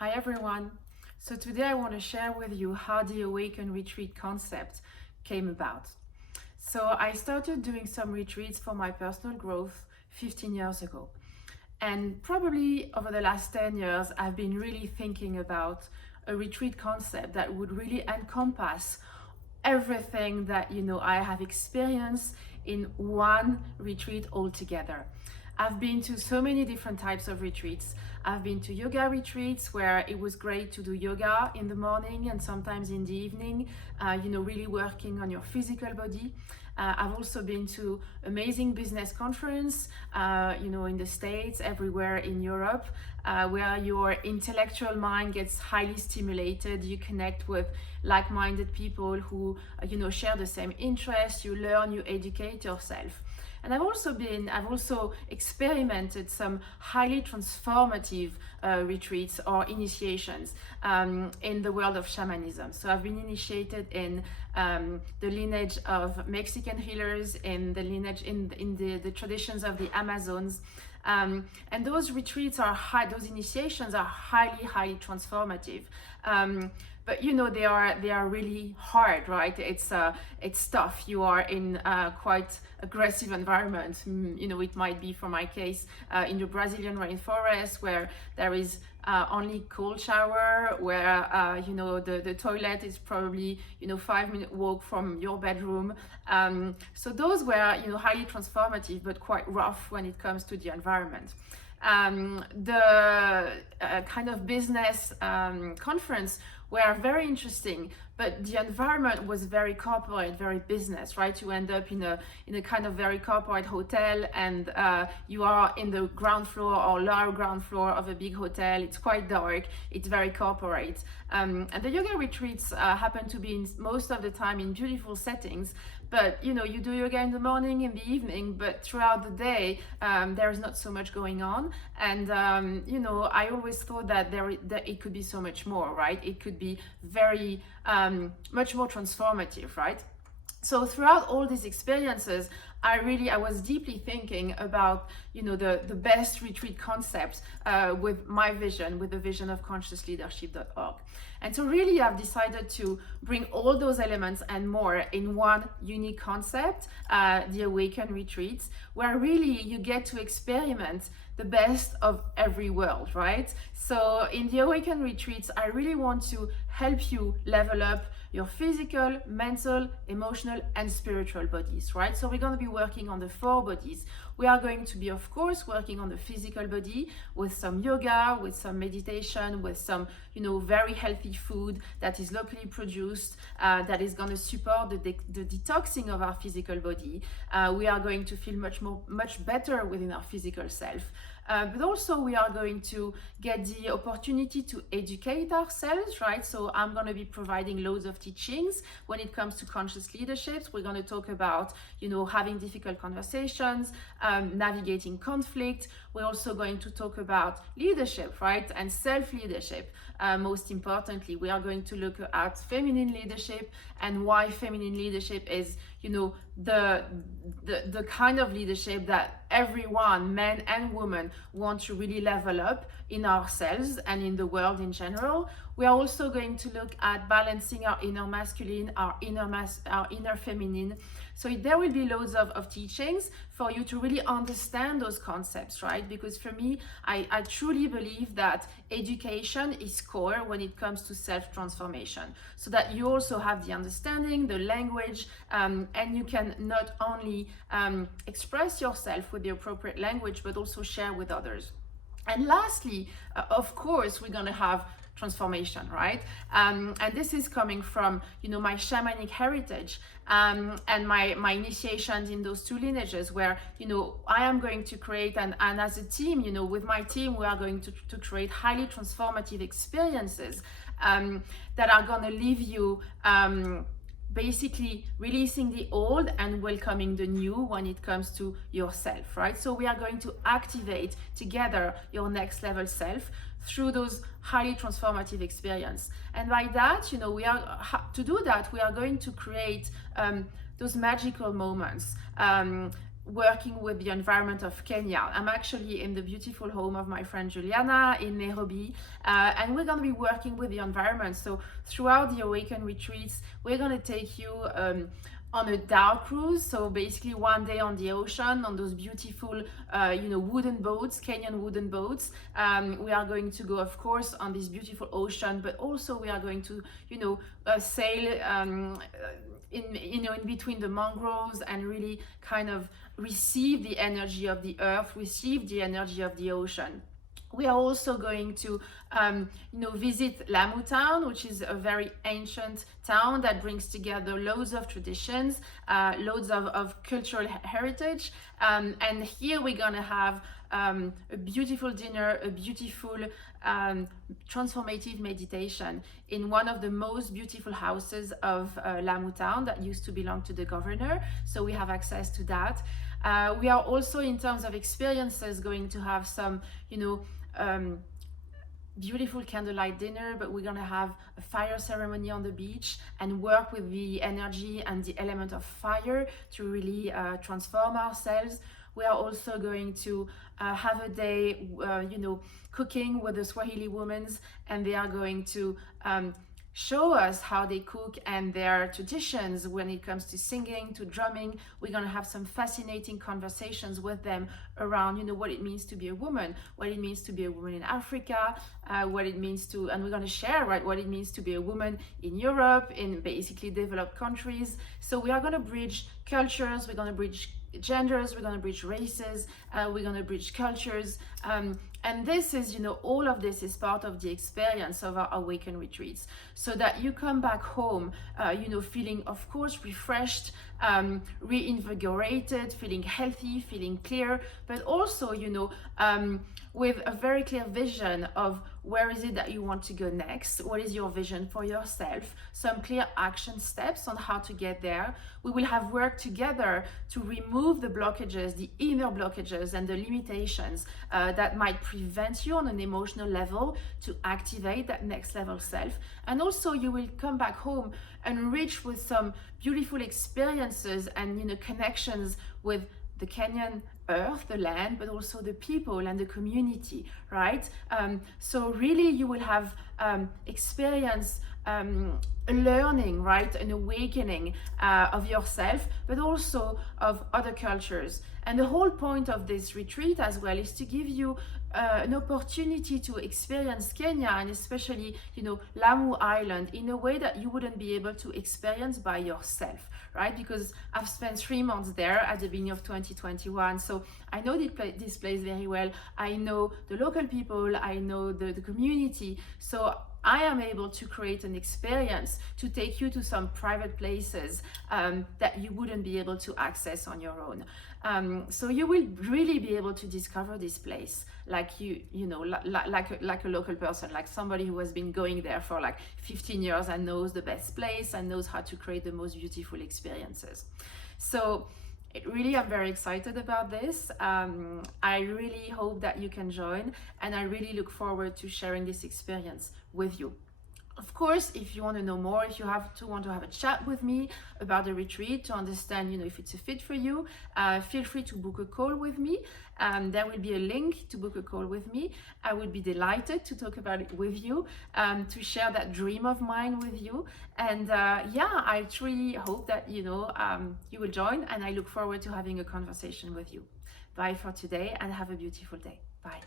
Hi everyone. So today I want to share with you how the Awaken retreat concept came about. So I started doing some retreats for my personal growth 15 years ago. And probably over the last 10 years, I've been really thinking about a retreat concept that would really encompass everything that I have experienced in one retreat altogether. I've been to so many different types of retreats. I've been to yoga retreats where it was great to do yoga in the morning and sometimes in the evening, really working on your physical body. I've also been to amazing business conference, in the States, everywhere in Europe, where your intellectual mind gets highly stimulated. You connect with like-minded people who, share the same interests. You learn, you educate yourself. And I've also experimented some highly transformative retreats or initiations in the world of shamanism. So I've been initiated in the lineage of Mexican healers, in the lineage in the traditions of the Amazons. And those retreats those initiations are highly transformative. But they are really hard, right? It's tough. You are in quite aggressive environment. It might be, for my case, in the Brazilian rainforest where there is only cold shower, where the toilet is probably 5-minute walk from your bedroom. So those were highly transformative, but quite rough when it comes to the environment. The kind of business conference were very interesting, but the environment was very corporate, very business, right? You end up in a kind of very corporate hotel, and you are in the ground floor or lower ground floor of a big hotel. It's quite dark. It's very corporate. And the yoga retreats happen to be most of the time in beautiful settings. But you do yoga in the morning, in the evening, but throughout the day there is not so much going on. And I always thought that that it could be so much more, right? It could be very much more transformative, right? So throughout all these experiences, I was deeply thinking about the best retreat concepts with my vision, with the vision of consciousleadership.org. And so really I've decided to bring all those elements and more in one unique concept, the Awaken retreats, where really you get to experiment the best of every world, right? So in the Awaken retreats, I really want to help you level up your physical, mental, emotional, and spiritual bodies, right? So we're going to be working on the 4 bodies. We are going to be, of course, working on the physical body with some yoga, with some meditation, with some, very healthy food that is locally produced, that is going to support the detoxing of our physical body. We are going to feel much better within our physical self. But also we are going to get the opportunity to educate ourselves, right? So I'm going to be providing loads of teachings when it comes to conscious leadership. We're going to talk about, having difficult conversations, navigating conflict. We're also going to talk about leadership, right? And self-leadership. Most importantly, we are going to look at feminine leadership and why feminine leadership is, the kind of leadership that everyone, men and women, want to really level up in ourselves and in the world in general. We are also going to look at balancing our inner masculine, our inner feminine. So there will be loads of teachings for you to really understand those concepts, right? Because for me, I truly believe that education is core when it comes to self-transformation, so that you also have the understanding, the language, and you can not only express yourself with the appropriate language, but also share with others. And lastly, of course, we're going to have transformation, right? And this is coming from, my shamanic heritage and my initiations in those 2 lineages where, I am going to create, and as a team, with my team, we are going to create highly transformative experiences that are going to leave you basically releasing the old and welcoming the new when it comes to yourself, right? So we are going to activate together your next level self through those highly transformative experience. And by that, to do that, we are going to create those magical moments working with the environment of Kenya. I'm actually in the beautiful home of my friend Juliana in Nairobi, and we're going to be working with the environment. So throughout the Awaken retreats, we're going to take you on a dhow cruise. So basically one day on the ocean on those beautiful wooden boats, Kenyan wooden boats. We are going to go, of course, on this beautiful ocean, but also we are going to sail in between the mangroves and really kind of receive the energy of the earth, receive the energy of the ocean. We are also going to visit Lamu town, which is a very ancient town that brings together loads of traditions, loads of cultural heritage. And here we're gonna have a beautiful dinner, a beautiful transformative meditation in one of the most beautiful houses of Lamu town that used to belong to the governor. So we have access to that. We are also, in terms of experiences, going to have some, beautiful candlelight dinner, but we're gonna have a fire ceremony on the beach and work with the energy and the element of fire to really transform ourselves. We are also going to have a day, cooking with the Swahili women, and they are going to show us how they cook and their traditions when it comes to singing, to drumming. We're going to have some fascinating conversations with them around, what it means to be a woman, what it means to be a woman in Africa, what it means to, and we're going to share, right, what it means to be a woman in Europe, in basically developed countries. So we are going to bridge cultures, we're going to bridge genders, we're going to bridge races, we're going to bridge cultures, and this is, all of this is part of the experience of our Awaken retreats, so that you come back home, feeling, of course, refreshed, reinvigorated, feeling healthy, feeling clear, but also, with a very clear vision of where is it that you want to go next, what is your vision for yourself, some clear action steps on how to get there. We will have worked together to remove the blockages, the inner blockages and the limitations that might prevent you on an emotional level to activate that next level self. And also you will come back home enriched with some beautiful experiences and connections with the Kenyan earth, the land, but also the people and the community, right? So really you will have experience a learning, right? An awakening of yourself, but also of other cultures. And the whole point of this retreat as well is to give you an opportunity to experience Kenya, and especially, Lamu Island, in a way that you wouldn't be able to experience by yourself, right? Because I've spent 3 months there at the beginning of 2021. So I know this place very well. I know the local people, I know the community. So I am able to create an experience to take you to some private places that you wouldn't be able to access on your own. So you will really be able to discover this place like like a local person, like somebody who has been going there for like 15 years and knows the best place and knows how to create the most beautiful experiences. So really, I'm very excited about this. I really hope that you can join, and I really look forward to sharing this experience with you. Of course, if you want to know more, if you want to have a chat with me about the retreat to understand, if it's a fit for you, feel free to book a call with me. There will be a link to book a call with me. I would be delighted to talk about it with you, to share that dream of mine with you. And I truly hope that, you will join, and I look forward to having a conversation with you. Bye for today, and have a beautiful day. Bye.